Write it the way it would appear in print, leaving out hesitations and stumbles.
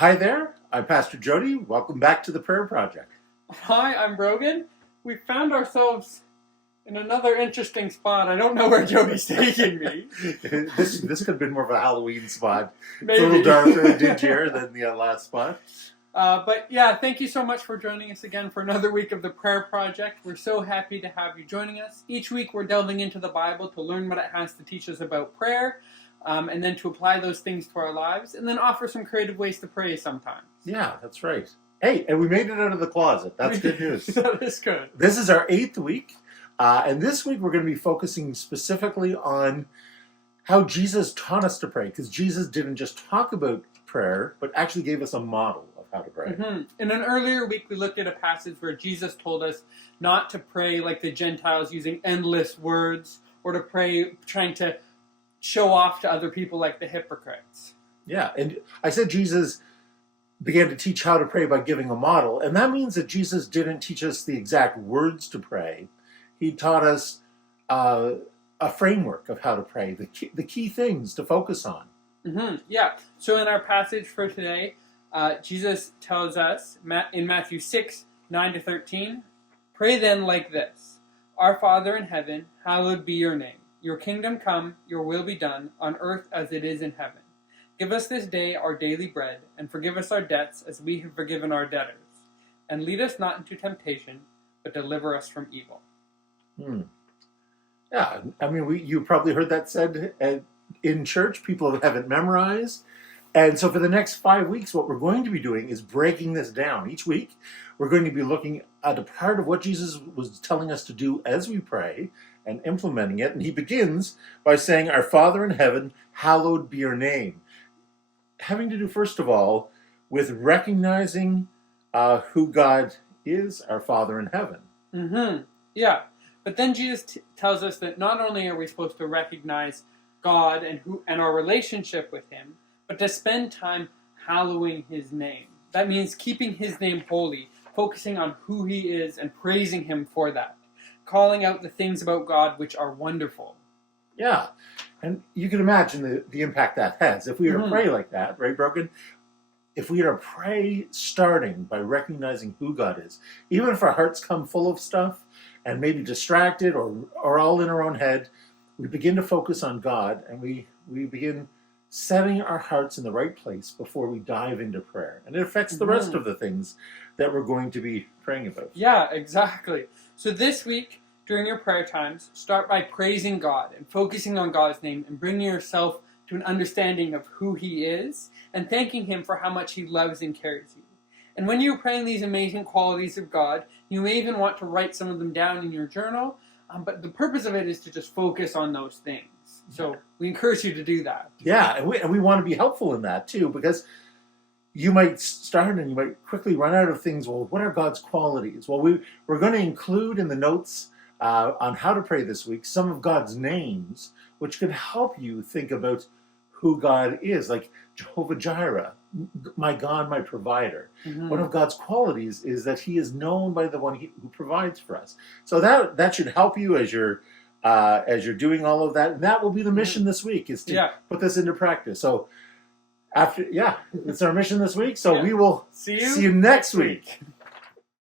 Hi there, I'm Pastor Jody. Welcome back to the Prayer Project. Hi, I'm Brogan. We found ourselves in another interesting spot. I don't know where Jody's taking me. This could have been more of a Halloween spot. Maybe. It's a little darker and dingier than the last spot. But yeah, thank you so much for joining us again for another week of the Prayer Project. We're so happy to have you joining us. Each week we're delving into the Bible to learn what it has to teach us about prayer, and then to apply those things to our lives, and then offer some creative ways to pray sometimes. Yeah, that's right. Hey, and we made it out of the closet. That's good news. That is good. This is our 8th week, and this week we're going to be focusing specifically on how Jesus taught us to pray, because Jesus didn't just talk about prayer, but actually gave us a model of how to pray. Mm-hmm. In an earlier week, we looked at a passage where Jesus told us not to pray like the Gentiles using endless words, or to pray trying to show off to other people like the hypocrites. Yeah, and I said Jesus began to teach how to pray by giving a model, and that means that Jesus didn't teach us the exact words to pray. He taught us a framework of how to pray, the key things to focus on. Mm-hmm. Yeah, so in our passage for today, Jesus tells us in Matthew 6, 9-13, "Pray then like this, Our Father in heaven, hallowed be your name. Your kingdom come, your will be done, on earth as it is in heaven. Give us this day our daily bread, and forgive us our debts as we have forgiven our debtors. And lead us not into temptation, but deliver us from evil." Yeah, I mean, you probably heard that said in church. People have it memorized. And so for the next 5 weeks, what we're going to be doing is breaking this down. Each week, we're going to be looking at a part of what Jesus was telling us to do as we pray and implementing it. And he begins by saying, "Our Father in heaven, hallowed be your name." Having to do, first of all, with recognizing who God is, our Father in heaven. Mm-hmm. Yeah, but then Jesus tells us that not only are we supposed to recognize God and our relationship with him, but to spend time hallowing his name. That means keeping his name holy, focusing on who he is and praising him for that, calling out the things about God which are wonderful. Yeah, and you can imagine the impact that has. If we were to pray like that, right, Brogan? If we were to pray starting by recognizing who God is, even if our hearts come full of stuff and maybe distracted or all in our own head, we begin to focus on God, and we begin setting our hearts in the right place before we dive into prayer. And it affects the rest of the things that we're going to be praying about. Yeah, exactly. So this week, during your prayer times, start by praising God and focusing on God's name and bringing yourself to an understanding of who he is and thanking him for how much he loves and cares you. And when you're praying these amazing qualities of God, you may even want to write some of them down in your journal, but the purpose of it is to just focus on those things. So we encourage you to do that. Yeah, and we want to be helpful in that too, because you might start and you might quickly run out of things. Well, what are God's qualities? Well, we're going to include in the notes on how to pray this week some of God's names, which can help you think about who God is, like Jehovah Jireh, my God, my provider. Mm-hmm. One of God's qualities is that he is known by the one who provides for us. So that should help you as you're doing all of that. And that will be the mission this week, is to put this into practice. So it's our mission this week. So we will see you next week.